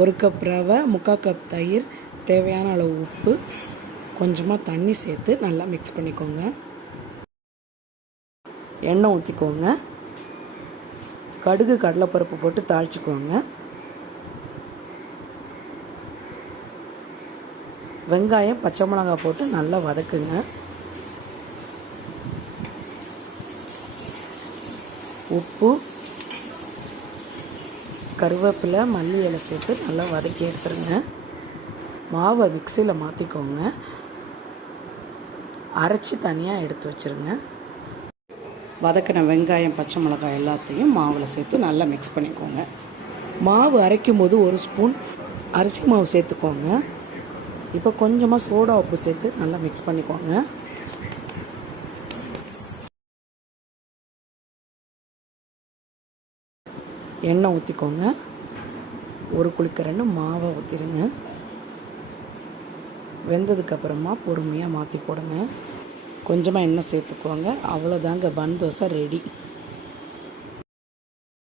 1 cup ரவை, 3/4 cup தயிர், தேவையான அளவு உப்பு, கொஞ்சமாக தண்ணி சேர்த்து நல்லா மிக்ஸ் பண்ணிக்கோங்க. எண்ணெய் ஊற்றிக்கோங்க. கடுகு, கடலைப்பருப்பு போட்டு தாளிச்சுக்கோங்க. வெங்காயம், பச்சை மிளகாய் போட்டு நல்லா வதக்குங்க. உப்பு, கருவேப்பிலை, மல்லி இலை சேர்த்து நல்லா வதக்கி எடுத்துருங்க. மாவை மிக்சியில் மாற்றிக்கோங்க. அரைச்சி தனியாக எடுத்து வச்சுருங்க. வதக்கின வெங்காயம், பச்சை மிளகாய் எல்லாத்தையும் மாவில் சேர்த்து நல்லா மிக்ஸ் பண்ணிக்கோங்க. மாவு அரைக்கும் போது 1 ஸ்பூன் அரிசி மாவு சேர்த்துக்கோங்க. இப்போ கொஞ்சமாக சோடா உப்பு சேர்த்து நல்லா மிக்ஸ் பண்ணிக்கோங்க. எண்ணெய் ஊற்றிக்கோங்க. 1 குழிக்கரண்டு மாவை ஊற்றிடுங்க. வெந்ததுக்கப்புறமா பொறுமையாக மாற்றி போடுங்க. கொஞ்சமாக எண்ணெய் சேர்த்துக்கோங்க. அவ்வளோதாங்க, பன் தோசை ரெடி.